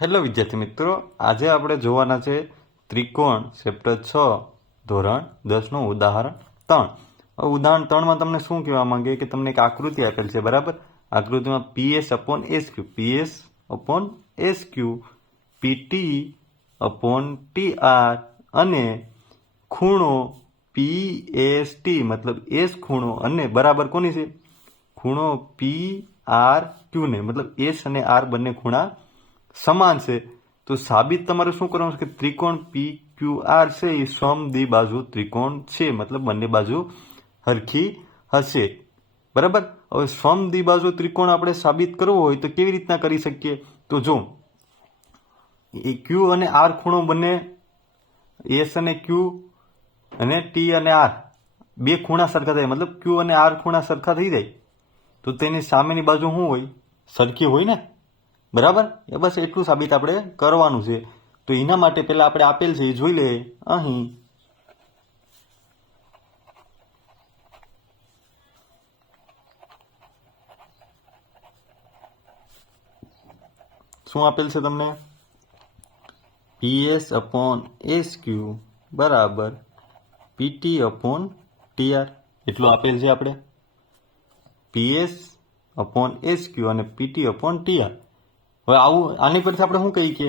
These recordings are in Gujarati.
હેલો વિદ્યાર્થી મિત્રો, આજે આપણે જોવાના છે ત્રિકોણ ચેપ્ટર છ, ધોરણ દસનું ઉદાહરણ ત્રણ. ઉદાહરણ ત્રણમાં તમને શું કહેવા માંગે કે તમને એક આકૃતિ આપેલ છે, બરાબર? આકૃતિમાં PS upon S Q PS upon S Q PT upon T R અને ખૂણો પી એસ ટી મતલબ એસ ખૂણો અને બરાબર કોની છે? ખૂણો પી આર ક્યુ ને, મતલબ એસ અને આર બંને ખૂણા સમાન છે. તો સાબિત તમારે શું કરવાનું છે કે ત્રિકોણ પી ક્યુ આર છે, એ સમદ્વિબાજુ ત્રિકોણ છે. મતલબ બંને બાજુ હરખી હશે. બરાબર? હવે સમદ્વિબાજુ ત્રિકોણ આપણે સાબિત કરવો હોય તો કેવી રીતના કરી શકીએ? તો જો, એ ક્યુ અને આર ખૂણો બંને એસ અને ક્યુ અને ટી અને આર બે ખૂણા સરખા થાય. મતલબ ક્યુ અને આર ખૂણા સરખા થઈ જાય. તો તેની સામેની બાજુ શું હોય? સરખી હોય ને? બરાબર? એ બસ એટલું સાબિત આપણે કરવાનું છે. તો એના માટે પહેલા આપણે આપેલ છે, એ જોઈ લે. અહીં. શું આપેલ છે તમને? પીએસ અપોન એસ ક્યુ બરાબર. પીટી અપોન ટીઆર એટલું આપેલ છે આપણે. પીએસ અપોન એસ ક્યુ અને પીટી અપોન ટીઆર હવે આવું, આની પરથી આપણે શું કહી કે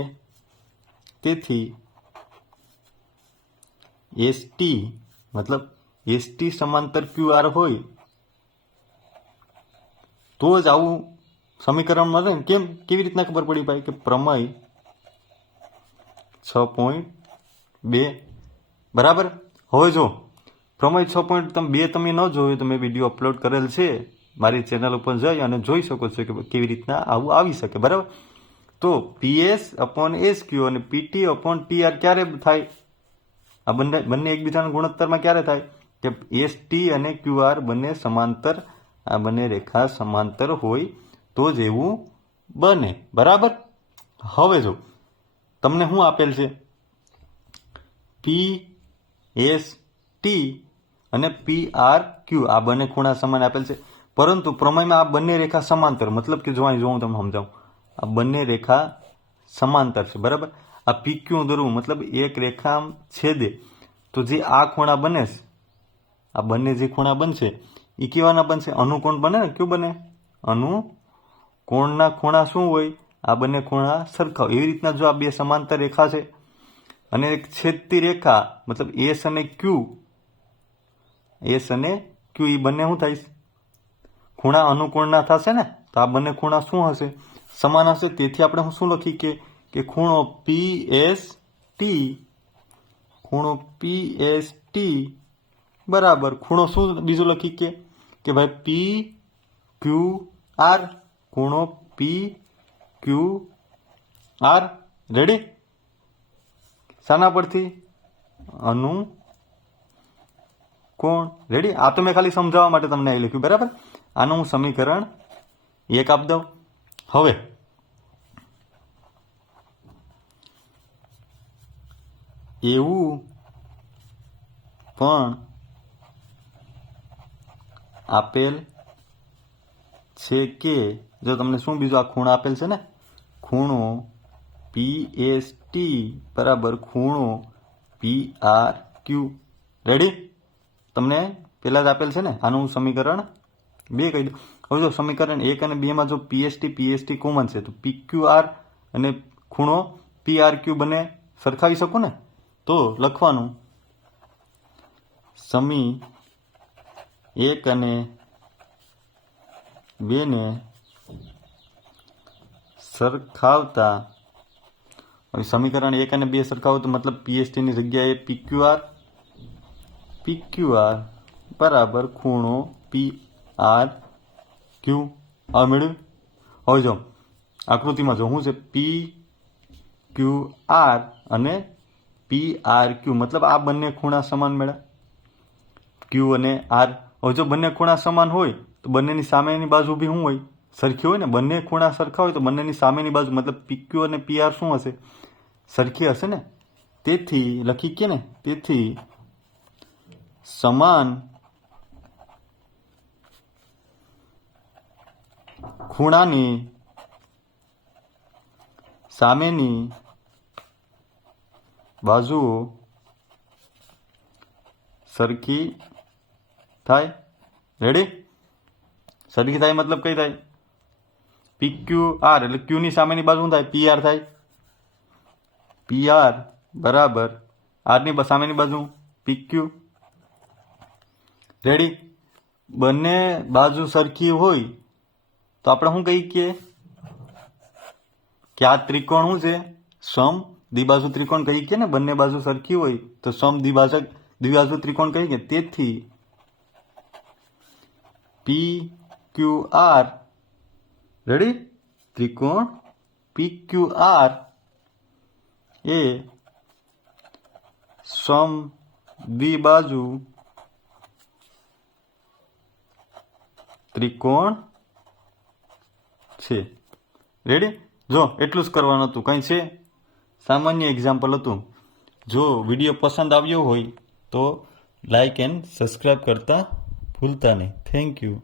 તેથી એસટી મતલબ એસટી સમાંતર ક્યુ આર હોય, તો જ આવું સમીકરણ મળે ને. કેમ? કેવી રીતના ખબર પડી ભાઈ કે પ્રમેય છ પોઈન્ટ બે, બરાબર? હવે જો, પ્રમેય છ પોઈન્ટ તમે, બે તમે ન જોયું, તો મેં વીડિયો અપલોડ કરેલ છે. મારી ચેનલ ઉપર જઈ અને જોઈ શકો છો કે કેવી રીતના આવું આવી શકે, બરાબર? તો પીએસ અપોન એસ ક્યુ અને પીટી અપોન ટીઆર ક્યારે થાય? આ બંને બંને એકબીજાના ગુણોત્તરમાં ક્યારે થાય? કે એસ ટી અને ક્યુઆર બંને સમાંતર, આ બંને રેખા સમાંતર હોય તો જ એવું બને. બરાબર? હવે જો, તમને શું આપેલ છે? પી એસ ટી અને પી આર ક્યુ આ બંને ખૂણા સમાન આપેલ છે. પરંતુ પ્રમેયમાં આ બંને રેખા સમાંતર, મતલબ કે જો અહીં જો હું તમને સમજાવું. આ બંને રેખા સમાંતર છે, બરાબર? આ પી ક્યુ દોરવું મતલબ એક રેખા આમ છેદે. તો જે આ ખૂણા બને છે, આ બંને જે ખૂણા બનશે એ કેવાના બનશે? અનુકોણ બને? ને કયું બને? અનુકોણના ખૂણા શું હોય? આ બંને ખૂણા સરખા હોય. એવી રીતના જો આ બે સમાંતર રેખા છે, અને એક છેદતી રેખા, મતલબ એસ અને ક્યુ એસ અને ક્યુ એ બંને શું થાય ખૂણા અનુકોણના થશે ને? તો આ બંને ખૂણા શું હશે? સમાન હશે તેથી આપણે હું શું લખી કે કે ખૂણો પી એસ ટી ખૂણો પી એસ ટી બરાબર. ખૂણો શું બીજું લખી કે કે ભાઈ પી ક્યુ આર ખૂણો પી ક્યુ આર રેડી શાના પરથી? અનુ કોણ? રેડી આ તો મેં ખાલી સમજાવવા માટે તમને અહીં લખ્યું. બરાબર? આનું હું સમીકરણ એક આપી દઉં. હવે. એવું પણ આપેલ છે કે જો તમને શું બીજું આ ખૂણો આપેલ છે ને? ખૂણો પી એસ ટી બરાબર ખૂણો પી આર ક્યુ રેડી તમને પહેલાં જ આપેલ છે ને? આનું સમીકરણ બે કહી દઉં. હવે જો સમીકરણ એક અને બેમાં જો પીએસટી પીએસટી કોમન છે, તો પીક્યુઆર આર અને ખૂણો પીઆરક્યુ આર ક્યુ બંને સરખાવી શકું ને? તો લખવાનું સમી એક અને બેને સરખાવતા, હવે સમીકરણ એક અને બે સરખાવું તો મતલબ પીએસટીની જગ્યાએ પીક્યુ આર પીક્યુ બરાબર ખૂણો પી આર, ક્યુ, આ મેળવ્યું? હવે જો, આકૃતિમાં જો શું છે, પી, ક્યુ, આર અને પી, આર, ક્યુ, મતલબ આ બંને ખૂણા સમાન મેળા ક્યુ અને આર. હવે જો બંને ખૂણા સમાન હોય, તો બંનેની સામેની બાજુ બી શું હોય? સરખી હોય ને? બંને ખૂણા સરખા હોય, તો બંનેની સામેની બાજુ, મતલબ પી, ક્યુ અને પી, આર શું હશે? સરખી હશે ને? તેથી, લખી કે ને? તેથી, સમાન ખૂણાની સામેની બાજુઓ સરખી થાય? રેડી સરખી થાય મતલબ કઈ થાય? પી ક્યુ આર એટલે ક્યુની સામેની બાજુ થાય? પી આર થાય. પી આર બરાબર આરની સામેની બાજુ પી ક્યુ રેડી બંને બાજુ સરખી હોય તો આપણે શું કહી કે કે આ ત્રિકોણ શું છે? સમ દ્વિબાજુ ત્રિકોણ કહી કે ને? બંને બાજુ સરખી હોય તો સમ દ્વિભાજક દ્વિબાજુ ત્રિકોણ કહી કે તેથી પી ક્યુ આર રેડી ત્રિકોણ પી ક્યુ આર એ સમ દ્વિબાજુ ત્રિકોણ છે. રેડી જો, એટલું જ કરવાનું હતું. કંઈ છે? સામાન્ય એક્ઝામ્પલ હતું. જો વીડિયો પસંદ આવ્યો હોય તો લાઈક એન્ડ સબસ્ક્રાઈબ કરતા ભૂલતા નહીં. Thank you